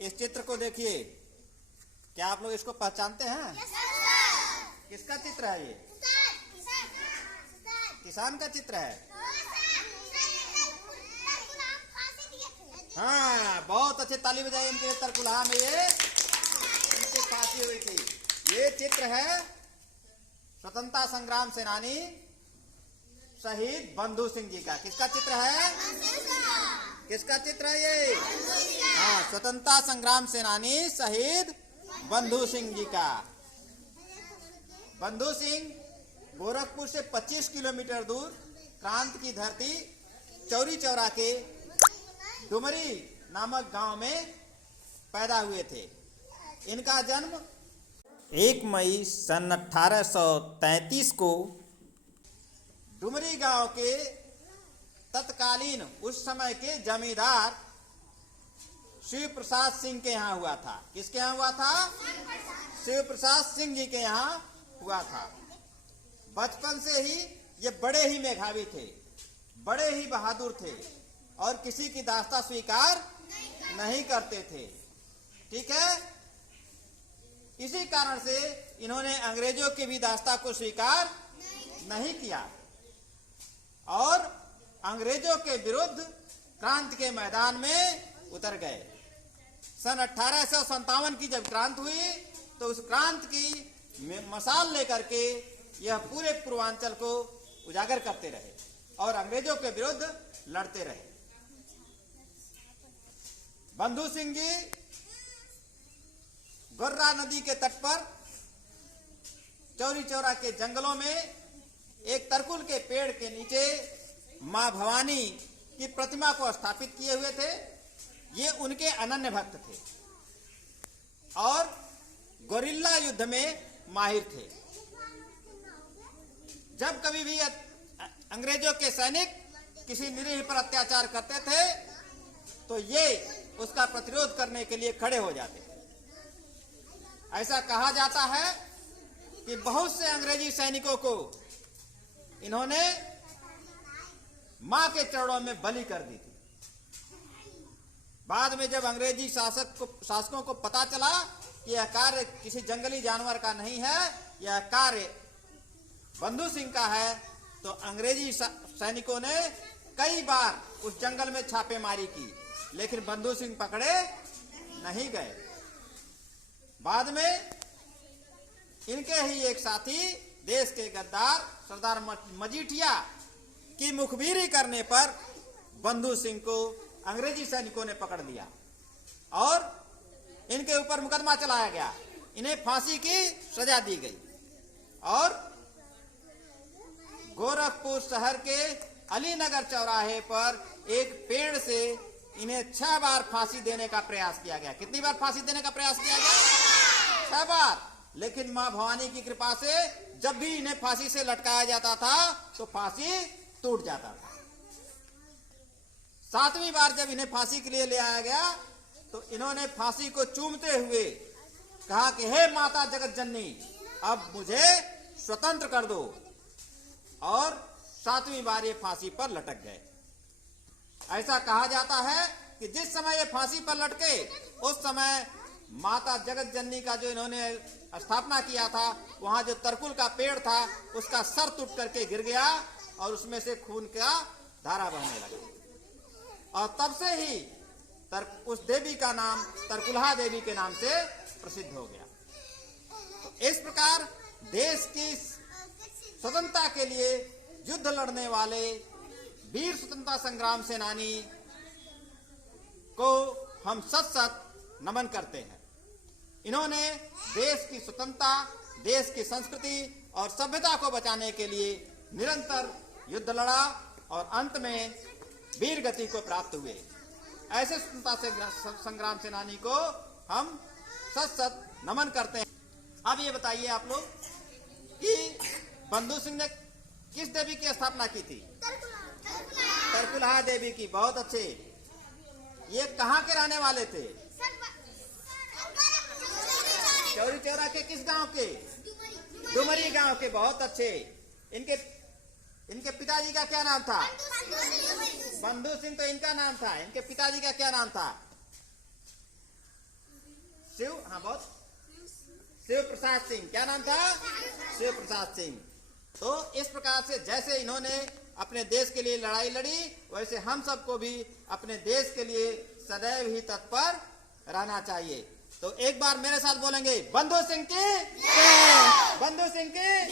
इस चित्र को देखिए, क्या आप लोग इसको पहचानते हैं? किसका चित्र है ये? किसान का चित्र है। हाँ, बहुत अच्छे, ताली बजाइए इनके लिए। तरकुलहा में ये इनकी फांसी हुई थी। ये चित्र है स्वतंत्रता संग्राम सेनानी शहीद बंधु सिंह जी का। किसका चित्र है? किसका चित्र है ये? हाँ, स्वतंत्रता संग्राम सेनानी शहीद बंधु सिंह जी का। बंधु सिंह गोरखपुर से 25 किलोमीटर दूर क्रांत की धरती चौरी चौरा के डुमरी नामक गांव में पैदा हुए थे। इनका जन्म 1 मई सन 1833 को डुमरी गांव के तत्कालीन उस समय के जमींदार शिव प्रसाद सिंह के यहाँ हुआ था। किसके यहाँ हुआ था? शिव प्रसाद सिंह जी के यहाँ हुआ था। बचपन से ही ये बड़े ही मेधावी थे, बड़े ही बहादुर थे और किसी की दास्ता स्वीकार नहीं करते थे। ठीक है, इसी कारण से इन्होंने अंग्रेजों की भी दास्ता को स्वीकार नहीं किया और अंग्रेजों के विरुद्ध क्रांति के मैदान में उतर गए। सन 1857 की जब क्रांति हुई तो उस क्रांति की मशाल लेकर के यह पूरे पूर्वांचल को उजागर करते रहे और अंग्रेजों के विरुद्ध लड़ते रहे। बंधु सिंह जी गोर्रा नदी के तट पर चौरी चौरा के जंगलों में एक तरकुल के पेड़ के नीचे मां भवानी की प्रतिमा को स्थापित किए हुए थे। ये उनके अनन्य भक्त थे और गोरिल्ला युद्ध में माहिर थे। जब कभी भी अंग्रेजों के सैनिक किसी निरीह पर अत्याचार करते थे तो ये उसका प्रतिरोध करने के लिए खड़े हो जाते थे। ऐसा कहा जाता है कि बहुत से अंग्रेजी सैनिकों को इन्होंने मां के चरणों में बलि कर दी थी। बाद में जब अंग्रेजी शासकों को पता चला कि यह कार्य किसी जंगली जानवर का नहीं है, यह कार्य बंधु सिंह का है, तो अंग्रेजी सैनिकों ने कई बार उस जंगल में छापेमारी की, लेकिन बंधु सिंह पकड़े नहीं गए। बाद में इनके ही एक साथी देश के गद्दार सरदार मजीठिया की मुखबिरी करने पर बंधु सिंह को अंग्रेजी सैनिकों ने पकड़ लिया और इनके ऊपर मुकदमा चलाया गया। इन्हें फांसी की सजा दी गई और गोरखपुर शहर के अलीनगर चौराहे पर एक पेड़ से इन्हें 6 बार फांसी देने का प्रयास किया गया। कितनी बार फांसी देने का प्रयास किया गया? 6 बार। लेकिन मां भवानी की कृपा से जब भी इन्हें फांसी से लटकाया जाता था तो फांसी टूट जाता था। 7वीं बार जब इन्हें फांसी के लिए ले आया गया तो इन्होंने फांसी को चूमते हुए कहा कि हे माता जगत जननी, अब मुझे स्वतंत्र कर दो, और 7वीं बार ये फांसी पर लटक गए। ऐसा कहा जाता है कि जिस समय ये फांसी पर लटके उस समय माता जगत जननी का जो इन्होंने स्थापना किया था, वहां जो तरकुल का पेड़ था उसका सर टूट करके गिर गया और उसमें से खून का धारा बहने लगा और तब से ही उस देवी का नाम तरकुलहा देवी के नाम से प्रसिद्ध हो गया। तो इस प्रकार देश की स्वतंत्रता के लिए युद्ध लड़ने वाले वीर स्वतंत्रता संग्राम सेनानी को हम सत नमन करते हैं। इन्होंने देश की स्वतंत्रता, देश की संस्कृति और सभ्यता को बचाने के लिए निरंतर युद्ध लड़ा और अंत में वीर गति को प्राप्त हुए। ऐसे स्वतंत्रता संग्राम सेनानी को हम सत नमन करते हैं। अब ये बताइए आप लोग कि बंधु सिंह ने किस देवी की स्थापना की थी? तरकुलहा देवी की। बहुत अच्छे। ये कहाँ के रहने वाले थे? चौरी चौरा के किस गांव के? डुमरी गांव के। बहुत अच्छे। इनके पिताजी का क्या नाम था? बंधु सिंह तो इनका नाम था। इनके पिताजी का क्या नाम था? बहुत शिव प्रसाद सिंह। क्या नाम था? शिव प्रसाद सिंह। तो इस प्रकार से जैसे इन्होंने अपने देश के लिए लड़ाई लड़ी, वैसे हम सबको भी अपने देश के लिए सदैव ही तत्पर रहना चाहिए। तो एक बार मेरे साथ बोलेंगे, बंधु सिंह की जय, बंधु सिंह की जय।